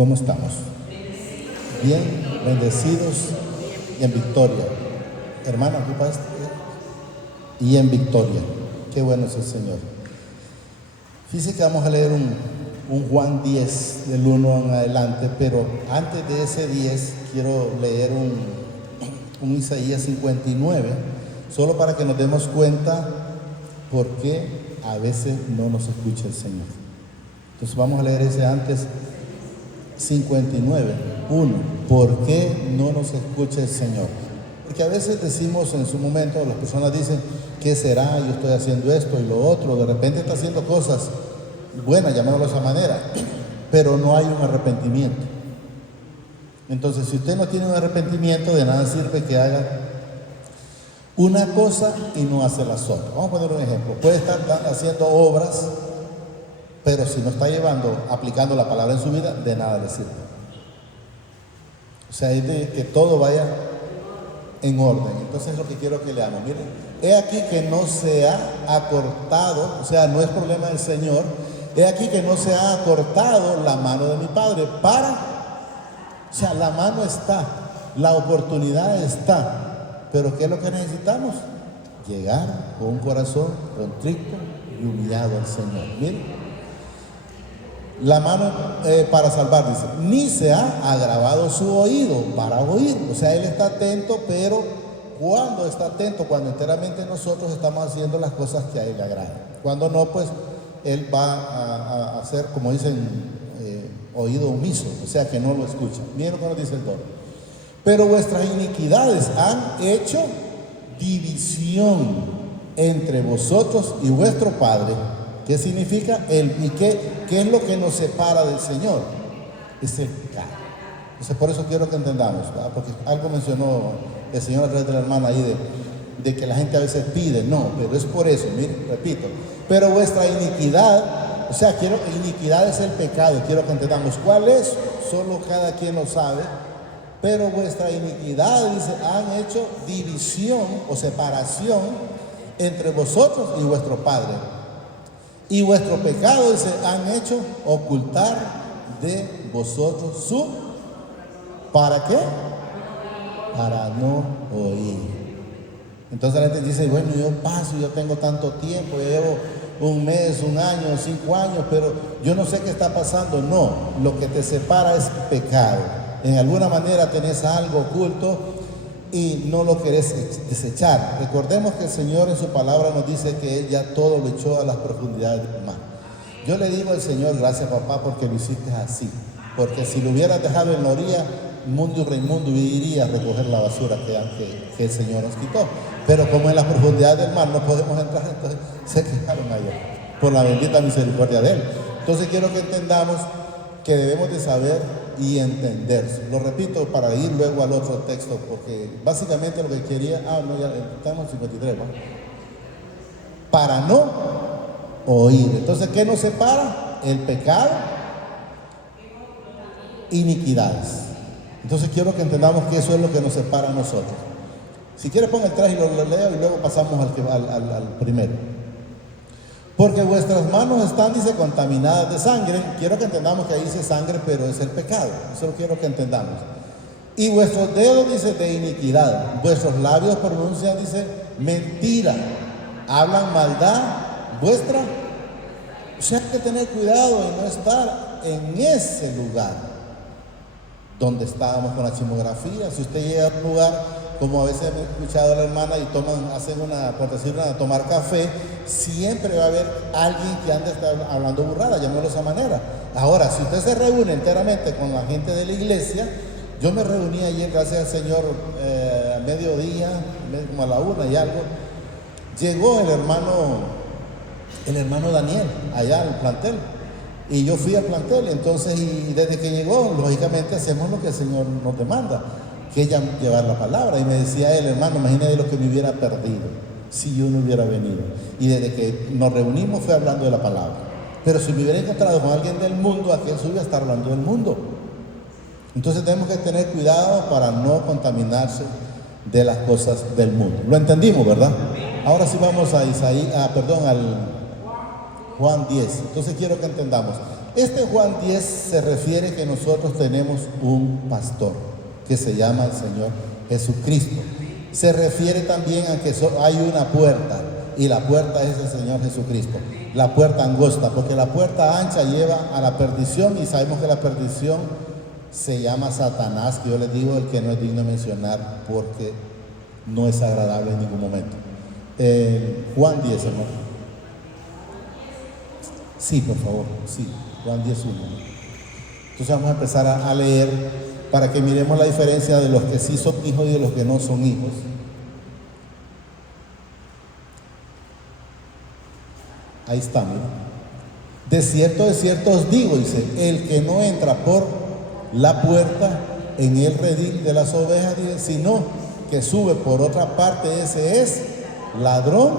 ¿Cómo estamos? Bien, bendecidos y en victoria. Hermana, ocupa esto. Y en victoria. Qué bueno es el Señor. Fíjense que vamos a leer un Juan 10 del 1 en adelante, pero antes de ese 10 quiero leer un Isaías 59, solo para que nos demos cuenta por qué a veces no nos escucha el Señor. Entonces vamos a leer ese antes, 59, 1. ¿Por qué no nos escucha el Señor? Porque a veces decimos en su momento, las personas dicen, ¿qué será? Yo estoy haciendo esto y lo otro. De repente está haciendo cosas buenas, llamémoslo de esa manera, pero no hay un arrepentimiento. Entonces, si usted no tiene un arrepentimiento, de nada sirve que haga una cosa y no hace las otras. Vamos a poner un ejemplo. Puede estar haciendo obras, pero si no está aplicando la palabra en su vida, de nada le sirve. O sea, es de que todo vaya en orden. Entonces, lo que quiero que leamos, miren, he aquí que no se ha acortado, o sea, no es problema del Señor, he aquí que no se ha acortado la mano de mi Padre o sea, la mano está, la oportunidad está, pero ¿qué es lo que necesitamos? Llegar con un corazón contrito y humillado al Señor. Miren, la mano para salvar, dice, ni se ha agravado su oído para oír. O sea, Él está atento, pero cuando está atento, cuando enteramente nosotros estamos haciendo las cosas que a Él le agradan. Cuando no, pues Él va a hacer, como dicen, oído omiso, o sea que no lo escucha. Miren lo que nos dice el 2. Pero vuestras iniquidades han hecho división entre vosotros y vuestro Padre. ¿Qué significa? ¿Y qué es lo que nos separa del Señor? Es el pecado. Entonces, por eso quiero que entendamos, ¿verdad? Porque algo mencionó el Señor a través de la hermana ahí de que la gente a veces pide. No, pero es por eso, miren, repito. Pero vuestra iniquidad, o sea, iniquidad es el pecado, quiero que entendamos. ¿Cuál es? Solo cada quien lo sabe. Pero vuestra iniquidad, dice, han hecho división o separación entre vosotros y vuestro Padre. Y vuestro pecado, dice, han hecho ocultar de vosotros ¿para qué? Para no oír. Entonces la gente dice, bueno, yo tengo tanto tiempo, yo llevo un mes, un año, 5 años, pero yo no sé qué está pasando. No, lo que te separa es pecado. En alguna manera tenés algo oculto y no lo querés desechar. Recordemos que el Señor en su palabra nos dice que Él ya todo lo echó a las profundidades del mar. Yo le digo al Señor, gracias papá, porque lo hiciste así. Porque si lo hubieras dejado en la orilla, mundo y reimundo iría a recoger la basura que el Señor nos quitó. Pero como en las profundidades del mar no podemos entrar, entonces se quedaron allá, por la bendita misericordia de Él. Entonces quiero que entendamos que debemos de saber y entender. Lo repito para ir luego al otro texto, porque básicamente lo que quería, ya estamos en 53, ¿no? Para no oír. Entonces, ¿qué nos separa? El pecado, iniquidades. Entonces quiero que entendamos que eso es lo que nos separa a nosotros. Si quieres pon el 3 y lo leo y luego pasamos al primero. Porque vuestras manos están, dice, contaminadas de sangre. Quiero que entendamos que ahí dice sangre, pero es el pecado. Eso lo quiero que entendamos. Y vuestros dedos, dice, de iniquidad. Vuestros labios pronuncian, dice, mentira. Hablan maldad vuestra. O sea, hay que tener cuidado y no estar en ese lugar donde estábamos con la chismografía. Si usted llega a un lugar, como a veces he escuchado a la hermana y hacen tomar café, siempre va a haber alguien que ande hablando burrada, llamémoslo de esa manera. Ahora, si usted se reúne enteramente con la gente de la iglesia, yo me reuní ayer, gracias al Señor, a mediodía, como a la 1 y algo, llegó el hermano Daniel, allá al plantel. Y yo fui al plantel, entonces, y desde que llegó, lógicamente hacemos lo que el Señor nos demanda, que ella llevar la palabra. Y me decía él, hermano, imagínate lo que me hubiera perdido si yo no hubiera venido. Y desde que nos reunimos fue hablando de la palabra. Pero si me hubiera encontrado con alguien del mundo, aquel se iba a estar hablando del mundo. Entonces tenemos que tener cuidado para no contaminarse de las cosas del mundo. Lo entendimos, ¿verdad? Ahora sí vamos a al Juan 10. Entonces quiero que entendamos Este Juan 10 se refiere que nosotros tenemos un pastor que se llama el Señor Jesucristo. Se refiere también a que hay una puerta, y la puerta es el Señor Jesucristo. La puerta angosta, porque la puerta ancha lleva a la perdición, y sabemos que la perdición se llama Satanás, que yo les digo el que no es digno de mencionar porque no es agradable en ningún momento. Juan 10, hermano. Sí, por favor, sí, Juan 10:1. Entonces vamos a empezar a leer para que miremos la diferencia de los que sí son hijos y de los que no son hijos. Ahí está, mira. De cierto os digo, dice, el que no entra por la puerta en el redil de las ovejas, dice, sino que sube por otra parte, ese es ladrón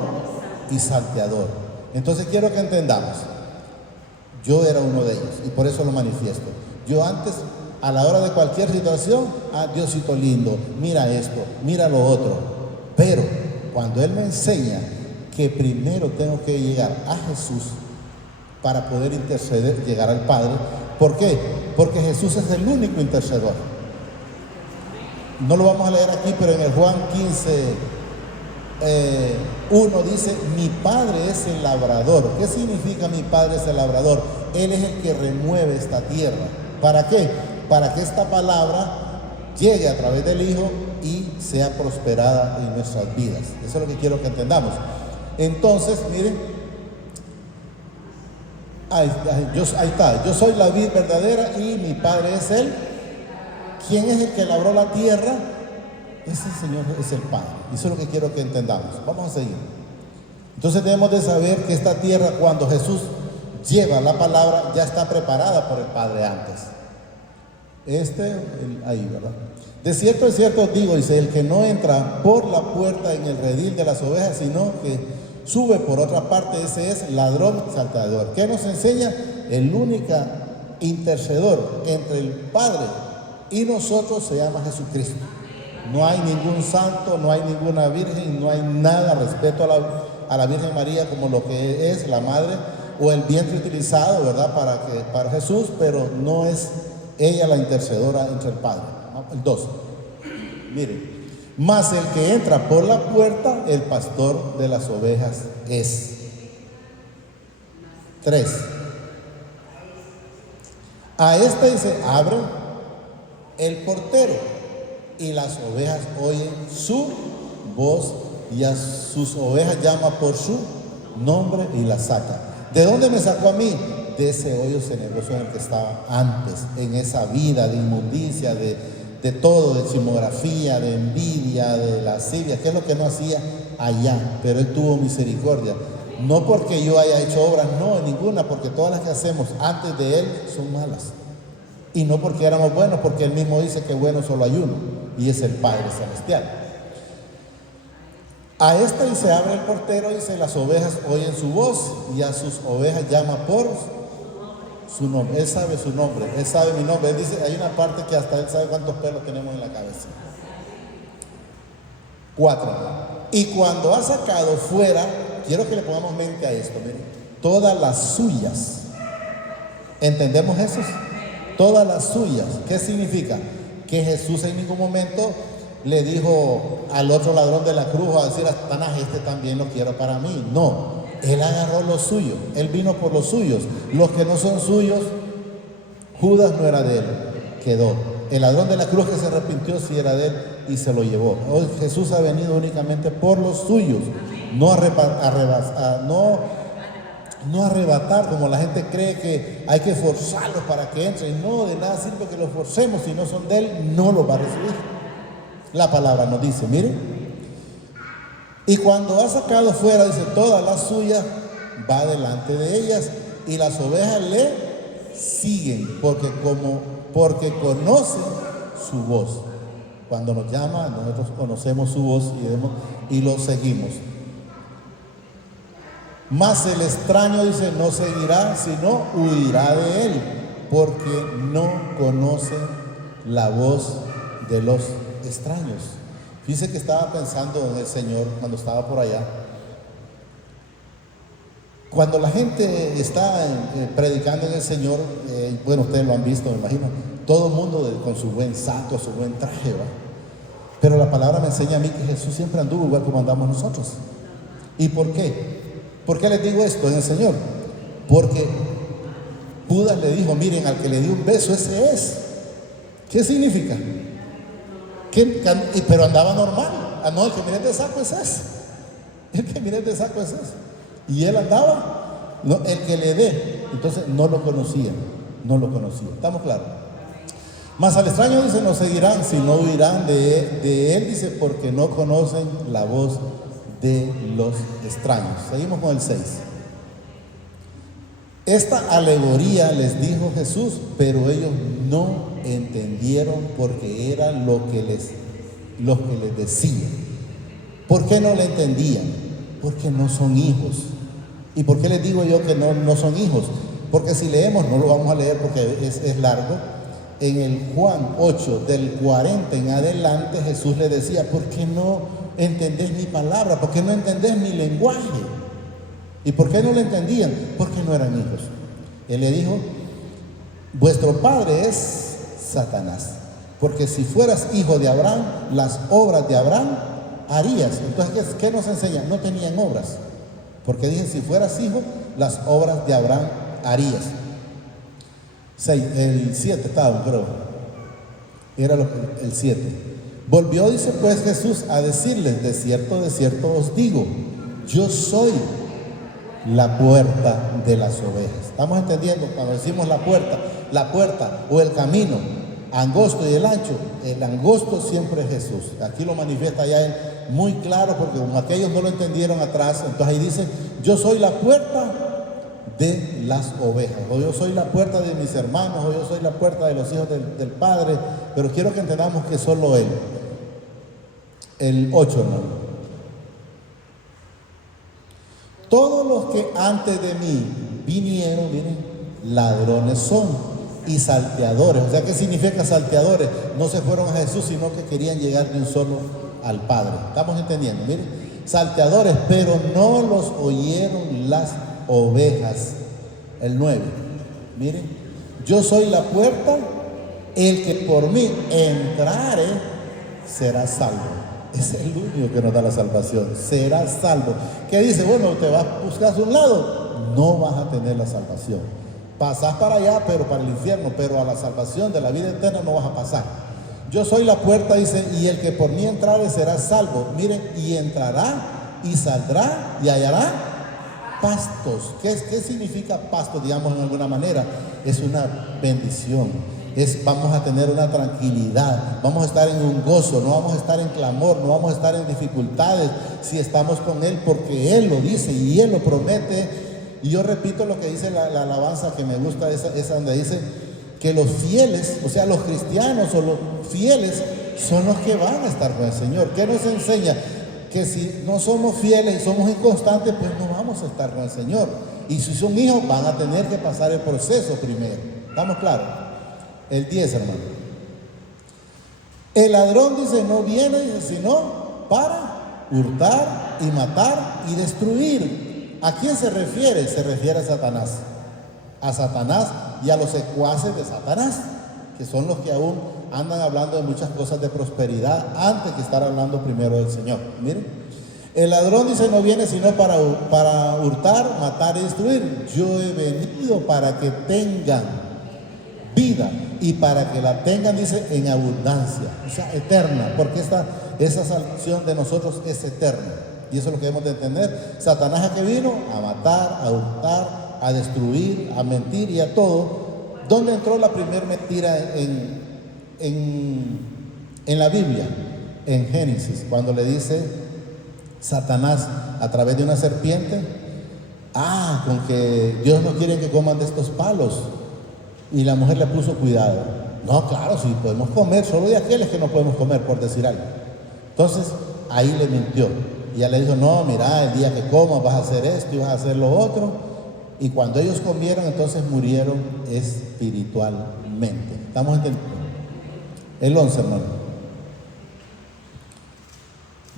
y salteador. Entonces quiero que entendamos, yo era uno de ellos y por eso lo manifiesto. Yo antes, a la hora de cualquier situación, Diosito lindo, mira esto, mira lo otro, pero cuando Él me enseña que primero tengo que llegar a Jesús para poder interceder, llegar al Padre. ¿Por qué? Porque Jesús es el único intercedor. No lo vamos a leer aquí, pero en el Juan 15:1 dice, mi Padre es el labrador. ¿Qué significa mi Padre es el labrador? Él es el que remueve esta tierra. ¿Para qué? Para que esta palabra llegue a través del Hijo y sea prosperada en nuestras vidas. Eso es lo que quiero que entendamos. Entonces, miren, ahí está, yo soy la vid verdadera y mi Padre es Él. ¿Quién es el que labró la tierra? Ese Señor es el Padre. Eso es lo que quiero que entendamos. Vamos a seguir. Entonces debemos de saber que esta tierra, cuando Jesús lleva la palabra, ya está preparada por el Padre antes. Ahí, ¿verdad? De cierto os digo, dice, el que no entra por la puerta en el redil de las ovejas, sino que sube por otra parte, ese es ladrón salteador. ¿Qué nos enseña? El único intercedor entre el Padre y nosotros se llama Jesucristo. No hay ningún santo, no hay ninguna virgen, no hay nada respecto a la Virgen María como lo que es la madre o el vientre utilizado, ¿verdad? Para Jesús, pero no es ella la intercedora entre el Padre. El 2. Miren. Mas el que entra por la puerta, el pastor de las ovejas es. 3. A esta dice, abre el portero y las ovejas oyen su voz y a sus ovejas llama por su nombre y las saca. ¿De dónde me sacó a mí? De ese hoyo tenebroso en el que estaba antes, en esa vida de inmundicia, de todo, de chismografía, de envidia, de lascivia, que es lo que no hacía allá, pero Él tuvo misericordia. No porque yo haya hecho obras, no, ninguna, porque todas las que hacemos antes de Él son malas. Y no porque éramos buenos, porque Él mismo dice que bueno solo hay uno, y es el Padre Celestial. A esta dice, abre el portero, dice, las ovejas oyen su voz, y a sus ovejas llama por su nombre. Él sabe su nombre, Él sabe mi nombre. Él dice, hay una parte que hasta Él sabe cuántos pelos tenemos en la cabeza. 4. Y cuando ha sacado fuera, quiero que le pongamos mente a esto, miren, todas las suyas. ¿Entendemos eso? Todas las suyas. ¿Qué significa? Que Jesús en ningún momento le dijo al otro ladrón de la cruz a decir a Satanás, este también lo quiero para mí. No. Él agarró lo suyo, Él vino por los suyos. Los que no son suyos, Judas no era de Él, quedó. El ladrón de la cruz que se arrepintió sí era de Él y se lo llevó. Hoy Jesús ha venido únicamente por los suyos, no arrebatar como la gente cree que hay que forzarlos para que entren. No, de nada sirve que los forcemos, si no son de Él, no los va a recibir. La palabra nos dice, miren. Y cuando ha sacado fuera, dice, todas las suyas, va delante de ellas y las ovejas le siguen, porque conocen su voz. Cuando nos llama, nosotros conocemos su voz y lo seguimos. Mas el extraño, dice, no seguirá, sino huirá de él, porque no conoce la voz de los extraños. Fíjese que estaba pensando en el Señor cuando estaba por allá. Cuando la gente está predicando en el Señor, bueno, ustedes lo han visto, me imagino, todo el mundo con su buen saco, su buen traje, ¿va? Pero la palabra me enseña a mí que Jesús siempre anduvo igual como andamos nosotros. ¿Y por qué? ¿Por qué les digo esto en el Señor? Porque Judas le dijo, miren, al que le dio un beso, ese es. ¿Qué significa? Pero andaba normal. Ah, no, el que miren de saco es ese. El que miren de saco es ese. Y él andaba, no, el que le dé. Entonces no lo conocían. No lo conocían. ¿Estamos claros? Mas al extraño dice, no seguirán, sino huirán de él, dice, porque no conocen la voz de los extraños. Seguimos con el 6. Esta alegoría les dijo Jesús, pero ellos no entendieron porque era lo que les decía. ¿Por qué no le entendían? Porque no son hijos. ¿Y por qué les digo yo que no son hijos? Porque si leemos, no lo vamos a leer porque es largo, en el Juan 8, del 40 en adelante, Jesús le decía, ¿por qué no entendés mi palabra? ¿Por qué no entendés mi lenguaje? ¿Y por qué no le entendían? Porque no eran hijos. Él le dijo, vuestro padre es Satanás, porque si fueras hijo de Abraham, las obras de Abraham harías. Entonces, ¿qué nos enseña? No tenían obras, porque dije, si fueras hijo, las obras de Abraham harías. El 7 estaba, creo. Era el 7. Volvió, dice pues Jesús, a decirles, de cierto os digo, yo soy la puerta de las ovejas. ¿Estamos entendiendo? Cuando decimos la puerta o el camino, angosto y el angosto siempre es Jesús. Aquí lo manifiesta ya él muy claro, porque como aquellos no lo entendieron atrás, entonces ahí dice, yo soy la puerta de las ovejas, o yo soy la puerta de mis hermanos, o yo soy la puerta de los hijos del Padre, pero quiero que entendamos que solo Él. El 8, hermano. Todos los que antes de mí vinieron, miren, ladrones son y salteadores. O sea, ¿qué significa salteadores? No se fueron a Jesús, sino que querían llegar de un solo al Padre. ¿Estamos entendiendo? Miren, salteadores, pero no los oyeron las ovejas. El 9, miren, yo soy la puerta, el que por mí entrare será salvo. Es el único que nos da la salvación, será salvo. ¿Qué dice? Bueno, te vas a buscar a un lado, no vas a tener la salvación. Pasás para allá, pero para el infierno, pero a la salvación de la vida eterna no vas a pasar. Yo soy la puerta, dice, y el que por mí entrare será salvo. Miren, y entrará y saldrá y hallará pastos. ¿Qué significa pasto? Digamos en alguna manera, es una bendición. Vamos a tener una tranquilidad, vamos a estar en un gozo, no vamos a estar en clamor, no vamos a estar en dificultades si estamos con Él, porque Él lo dice y Él lo promete. Y yo repito lo que dice la alabanza que me gusta, esa donde dice que los fieles, o sea, los cristianos o los fieles son los que van a estar con el Señor. ¿Qué nos enseña? Que si no somos fieles y somos inconstantes, pues no vamos a estar con el Señor. Y si son hijos, van a tener que pasar el proceso primero. ¿Estamos claros? El 10, hermano. El ladrón, dice, no viene, sino para hurtar y matar y destruir. ¿A quién se refiere? Se refiere a Satanás. A Satanás y a los secuaces de Satanás, que son los que aún andan hablando de muchas cosas de prosperidad antes que estar hablando primero del Señor. Miren, el ladrón, dice, no viene sino para hurtar, matar y destruir. Yo he venido para que tengan vida y para que la tengan, dice, en abundancia, o sea, eterna, porque esa salvación de nosotros es eterna. Y eso es lo que debemos de entender. Satanás, ¿a qué vino? A matar, a hurtar, a destruir, a mentir y a todo. ¿Dónde entró la primera mentira en la Biblia? En Génesis, cuando le dice Satanás a través de una serpiente, con que Dios no quiere que coman de estos palos. Y la mujer le puso cuidado. No, claro, sí podemos comer, solo de aquellos que no podemos comer, por decir algo. Entonces, ahí le mintió. Y ella le dijo, no, mira, el día que comas vas a hacer esto y vas a hacer lo otro. Y cuando ellos comieron, entonces murieron espiritualmente. ¿Estamos entendiendo? El 11, hermano.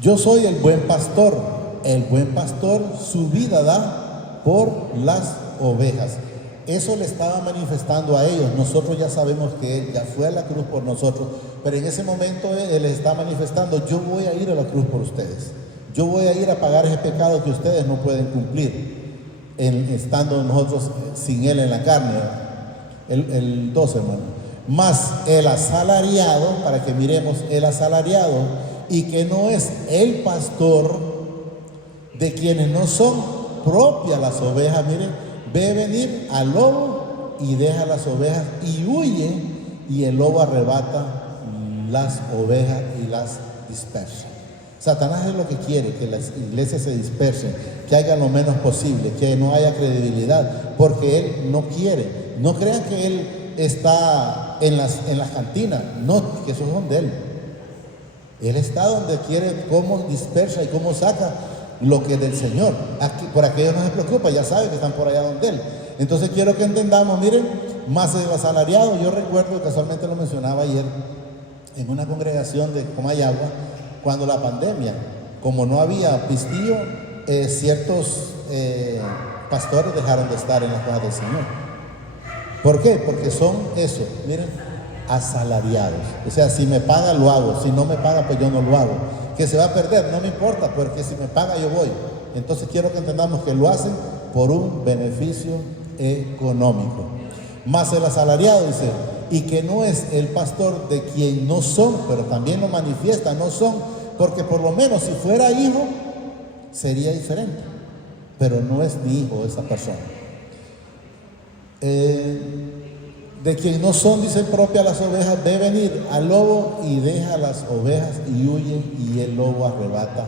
Yo soy el buen pastor. El buen pastor su vida da por las ovejas. Eso le estaba manifestando a ellos. Nosotros ya sabemos que Él ya fue a la cruz por nosotros, pero en ese momento Él les está manifestando: yo voy a ir a la cruz por ustedes. Yo voy a ir a pagar ese pecado que ustedes no pueden cumplir estando nosotros sin Él en la carne. El 12, hermano. Más el asalariado, para que miremos, el asalariado, y que no es el pastor, de quienes no son propias las ovejas, miren, ve venir al lobo y deja las ovejas y huye, y el lobo arrebata las ovejas y las dispersa. Satanás es lo que quiere, que las iglesias se dispersen, que hagan lo menos posible, que no haya credibilidad, porque él no quiere. No crean que él está en las cantinas, no, que esos son de él. Él está donde quiere, cómo dispersa y cómo saca lo que es del Señor. Aquí, por aquello no se preocupa, ya sabe que están por allá donde Él. Entonces quiero que entendamos, miren, más el asalariado. Yo recuerdo, casualmente lo mencionaba ayer, en una congregación de Comayagua, cuando la pandemia, como no había pistillo, ciertos pastores dejaron de estar en las cosas del Señor. ¿Por qué? Porque son eso, miren, asalariados. O sea, si me paga lo hago, si no me paga pues yo no lo hago. Que se va a perder, no me importa, porque si me paga yo voy. Entonces quiero que entendamos que lo hacen por un beneficio económico. Más el asalariado, dice, y que no es el pastor, de quien no son, pero también lo manifiesta, no son, porque por lo menos si fuera hijo sería diferente, pero no es ni hijo esa persona. De quien no son, dice, propias las ovejas, ve venir al lobo y deja las ovejas y huye, y el lobo arrebata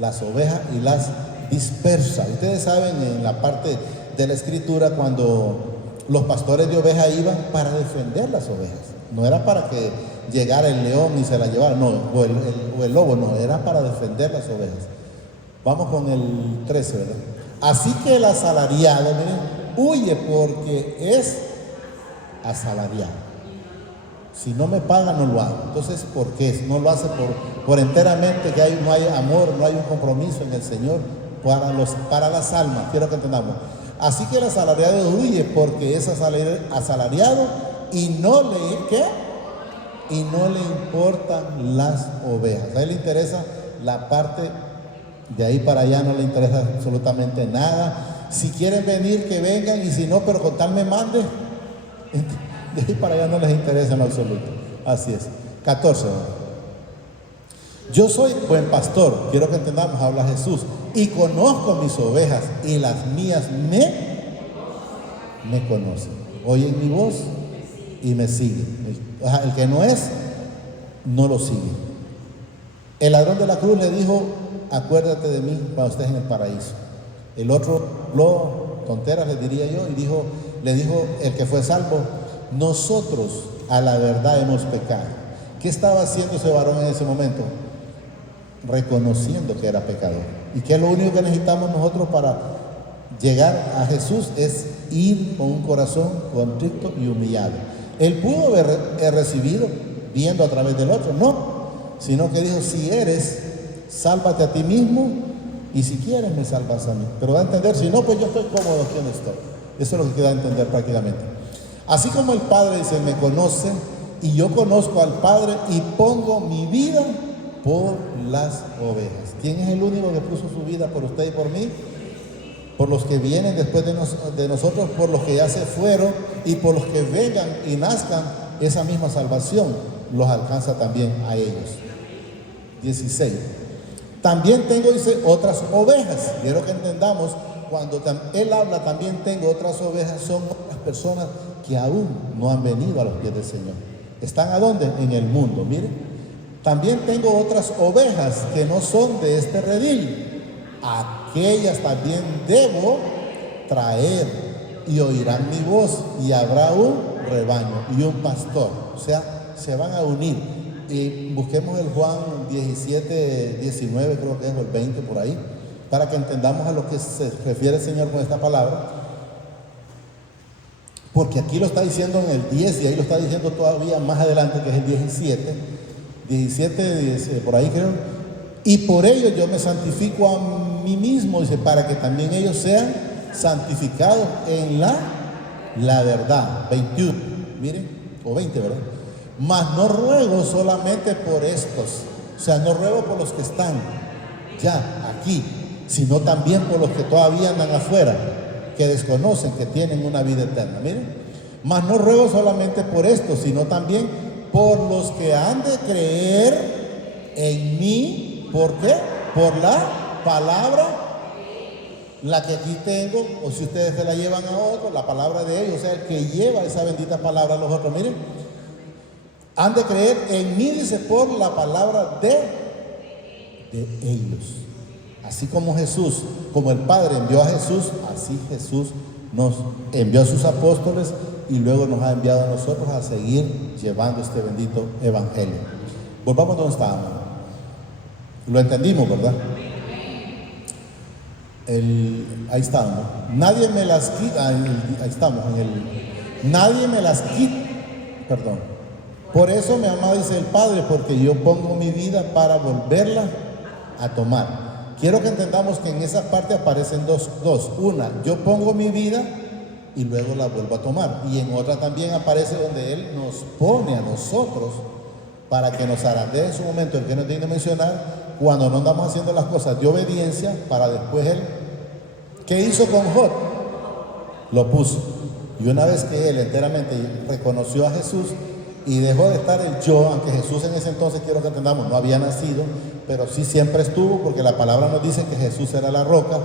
las ovejas y las dispersa. Ustedes saben, en la parte de la escritura, cuando los pastores de ovejas iban para defender las ovejas, no era para que llegara el león y se la llevara, no, o el lobo, no, era para defender las ovejas. Vamos con el 13, ¿verdad? Así que el asalariado, miren, huye porque es asalariado. Si no me paga, no lo hago. Entonces, ¿por qué? No lo hace por enteramente, que no hay amor, no hay un compromiso en el Señor para las almas. Quiero que entendamos. Así que el asalariado huye porque es asalariado y no le importan las ovejas. A él le interesa la parte de ahí para allá, no le interesa absolutamente nada. Si quieren venir, que vengan, y si no, pero con tal me mande, de ahí para allá no les interesa en absoluto. Así es. 14. Yo soy buen pastor, quiero que entendamos, habla Jesús, y conozco mis ovejas, y las mías me conocen, oyen mi voz y me siguen. El que no es, no lo sigue. El ladrón de la cruz le dijo: acuérdate de mí cuando estés en el paraíso. El otro, tonteras le diría yo, y le dijo el que fue salvo: nosotros a la verdad hemos pecado. ¿Qué estaba haciendo ese varón en ese momento? Reconociendo que era pecador. Y que lo único que necesitamos nosotros para llegar a Jesús es ir con un corazón contrito y humillado. Él pudo haber recibido viendo a través del otro, no, sino que dijo: si eres, sálvate a ti mismo, y si quieres me salvas a mí. Pero da a entender, si no, pues yo estoy cómodo aquí donde estoy. Eso es lo que queda a entender prácticamente. Así como el Padre dice: me conoce, y yo conozco al Padre y pongo mi vida por las ovejas. ¿Quién es el único que puso su vida por usted y por mí? Por los que vienen después de nosotros, por los que ya se fueron, y por los que vengan y nazcan, esa misma salvación los alcanza también a ellos. 16. También tengo, dice, otras ovejas. Quiero que entendamos, cuando él habla, también tengo otras ovejas, son otras personas que aún no han venido a los pies del Señor. ¿Están a dónde? En el mundo, miren. También tengo otras ovejas que no son de este redil. Aquellas también debo traer, y oirán mi voz, y habrá un rebaño y un pastor. O sea, se van a unir. Y busquemos el Juan 17, 19, creo que es, o el 20 por ahí, para que entendamos a lo que se refiere el Señor con esta palabra. Porque aquí lo está diciendo en el 10, y ahí lo está diciendo todavía más adelante, que es el 17, por ahí creo. Y por ello yo me santifico a mí mismo, dice, para que también ellos sean santificados en la verdad. 21, miren, o 20, ¿verdad? Mas no ruego solamente por estos, o sea, no ruego por los que están ya aquí, sino también por los que todavía andan afuera, que desconocen que tienen una vida eterna. Miren, mas no ruego solamente por esto, sino también por los que han de creer en mí. ¿Por qué? Por la palabra, la que aquí tengo, o si ustedes se la llevan a otro, la palabra de ellos, o sea, el que lleva esa bendita palabra a los otros. Miren, han de creer en mí, dice, por la palabra de ellos. Así como Jesús, como el Padre envió a Jesús, así Jesús nos envió a sus apóstoles y luego nos ha enviado a nosotros a seguir llevando este bendito evangelio. Volvamos donde estábamos. Lo entendimos, ¿verdad? Ahí estábamos. Nadie me las quita. Ahí estamos. Nadie me las quita. Perdón. Por eso me ama, dice el Padre, porque yo pongo mi vida para volverla a tomar. Quiero que entendamos que en esa parte aparecen dos. Una, yo pongo mi vida y luego la vuelvo a tomar. Y en otra también aparece donde Él nos pone a nosotros para que nos arandee en su momento, el que nos tiene que mencionar, cuando no andamos haciendo las cosas de obediencia, para después Él, ¿qué hizo con Job? Lo puso. Y una vez que Él enteramente reconoció a Jesús y dejó de estar el yo, aunque Jesús en ese entonces, quiero que entendamos, no había nacido, pero sí siempre estuvo, porque la palabra nos dice que Jesús era la roca.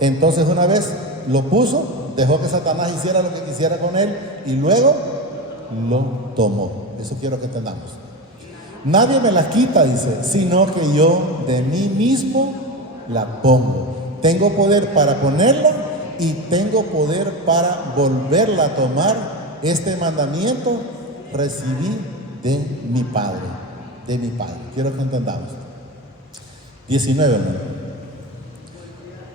Entonces una vez lo puso, dejó que Satanás hiciera lo que quisiera con él y luego lo tomó. Eso quiero que entendamos. Nadie me la quita, dice, sino que yo de mí mismo la pongo. Tengo poder para ponerla y tengo poder para volverla a tomar. Este mandamiento recibí de mi Padre, Quiero que entendamos. 19, hermano.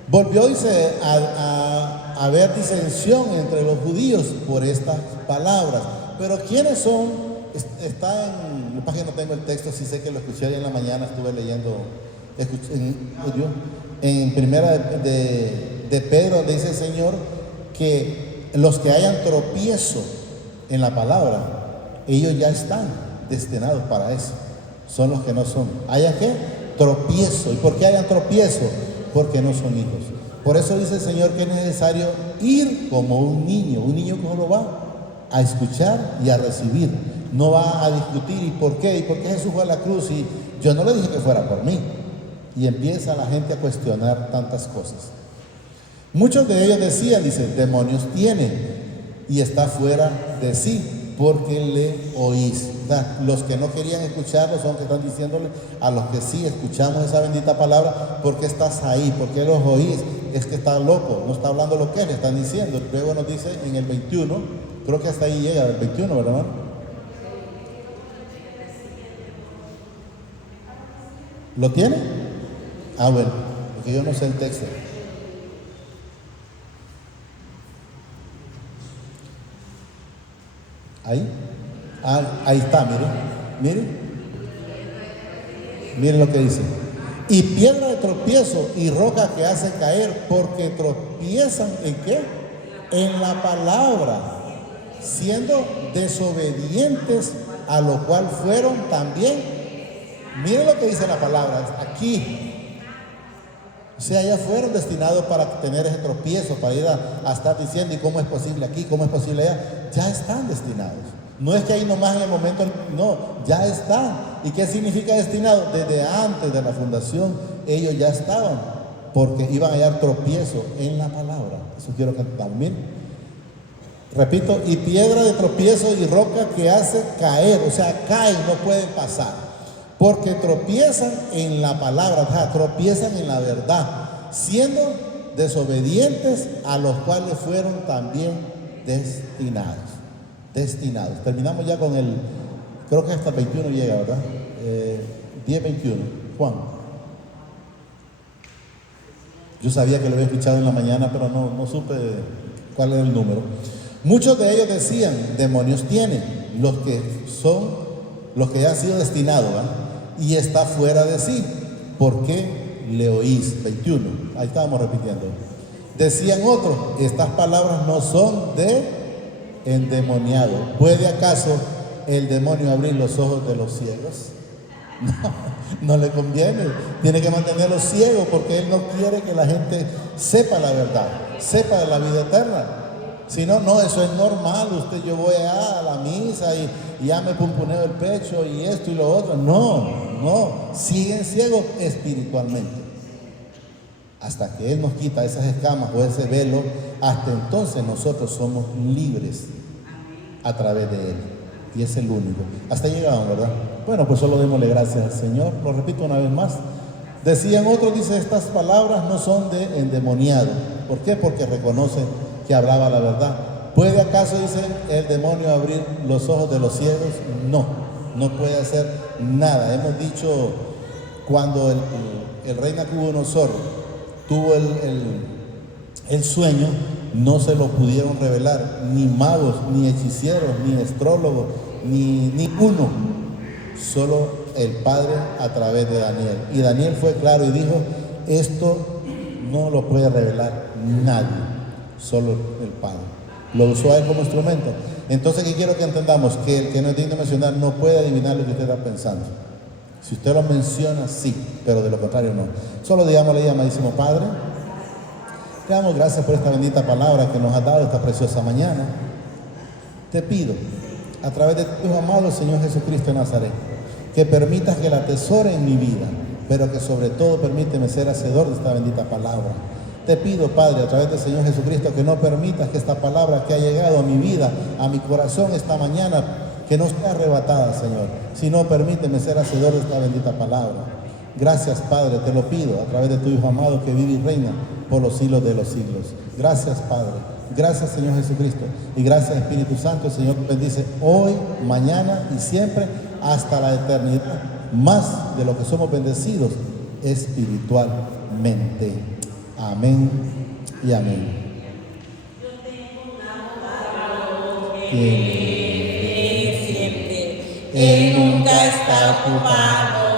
Volvió, dice, a haber disensión entre los judíos por estas palabras. Pero ¿quiénes son? Está en la página, no tengo el texto, sí sé que lo escuché ayer en la mañana, estuve leyendo, en primera de Pedro, donde dice el Señor que los que hayan tropiezo en la palabra, ellos ya están destinados para eso. Son los que no son. ¿Haya qué? Tropiezo. ¿Y por qué hayan tropiezo? Porque no son hijos. Por eso dice el Señor que es necesario ir como un niño que solo va a escuchar y a recibir. No va a discutir. ¿Y por qué? ¿Y por qué Jesús fue a la cruz? Y yo no le dije que fuera por mí. Y empieza la gente a cuestionar tantas cosas. Muchos de ellos decían, dice, demonios tiene y está fuera de sí, porque le oís. O sea, los que no querían escucharlo son los que están diciéndole a los que sí escuchamos esa bendita palabra, ¿por qué estás ahí? ¿Por qué los oís? Es que está loco, no está hablando lo que le están diciendo. Luego nos dice en el 21, creo que hasta ahí llega el 21, ¿verdad, hermano? ¿Lo tiene? Ah, bueno, porque yo no sé el texto. Ahí. Ah, ahí está, miren lo que dice. Y piedra de tropiezo y roca que hace caer, porque tropiezan ¿en qué? En la palabra, siendo desobedientes, a lo cual fueron también. Miren lo que dice la palabra aquí. O sea, ya fueron destinados para tener ese tropiezo, para ir a estar diciendo, ¿y cómo es posible aquí? ¿Cómo es posible allá? Ya están destinados. No es que ahí nomás en el momento, no, ya están. ¿Y qué significa destinado? Desde antes de la fundación, ellos ya estaban, porque iban a hallar tropiezo en la palabra. Eso quiero que también. Repito, y piedra de tropiezo y roca que hace caer, o sea, caen, no pueden pasar. Porque tropiezan en la palabra, o sea, tropiezan en la verdad, siendo desobedientes, a los cuales fueron también destinados. Terminamos ya con el, creo que hasta el 21 llega, ¿verdad? 10-21. Juan. Yo sabía que lo había escuchado en la mañana, pero no supe cuál era el número. Muchos de ellos decían, demonios tienen, los que ya han sido destinados, ¿verdad? Y está fuera de sí. ¿Por qué le oís? 21. Ahí estábamos repitiendo. Decían otros, estas palabras no son de endemoniado. ¿Puede acaso el demonio abrir los ojos de los ciegos? No le conviene. Tiene que mantenerlos ciegos porque él no quiere que la gente sepa la verdad, sepa de la vida eterna. Si no, no, eso es normal. Yo voy a la misa y ya me pumpuneo el pecho y esto y lo otro. No, siguen ciegos espiritualmente. Hasta que Él nos quita esas escamas o ese velo, hasta entonces nosotros somos libres a través de Él. Y es el único. Hasta llegaron, ¿verdad? Bueno, pues solo démosle gracias al Señor. Lo repito una vez más. Decían otros, dice, estas palabras no son de endemoniado. ¿Por qué? Porque reconoce que hablaba la verdad. ¿Puede acaso, dice, el demonio abrir los ojos de los ciegos? No puede hacer nada. Hemos dicho, cuando el rey Nabucodonosor tuvo el sueño, no se lo pudieron revelar, ni magos, ni hechiceros, ni astrólogos, ni ninguno, solo el Padre a través de Daniel. Y Daniel fue claro y dijo, esto no lo puede revelar nadie, solo el Padre. Lo usó a él como instrumento. Entonces, ¿qué quiero que entendamos? Que el que no es digno de mencionar no puede adivinar lo que usted está pensando. Si usted lo menciona, sí, pero de lo contrario no. Solo digámosle, amadísimo Padre, te damos gracias por esta bendita palabra que nos has dado esta preciosa mañana. Te pido, a través de tu amado Señor Jesucristo de Nazaret, que permitas que la atesore en mi vida, pero que sobre todo permíteme ser hacedor de esta bendita palabra. Te pido, Padre, a través del Señor Jesucristo, que no permitas que esta palabra que ha llegado a mi vida, a mi corazón esta mañana, que no sea arrebatada, Señor, sino permíteme ser hacedor de esta bendita palabra. Gracias, Padre, te lo pido a través de tu Hijo amado que vive y reina por los siglos de los siglos. Gracias, Padre. Gracias, Señor Jesucristo. Y gracias, Espíritu Santo. El Señor bendice hoy, mañana y siempre hasta la eternidad, más de lo que somos bendecidos espiritualmente. Amén y amén. Él nunca está ocupado.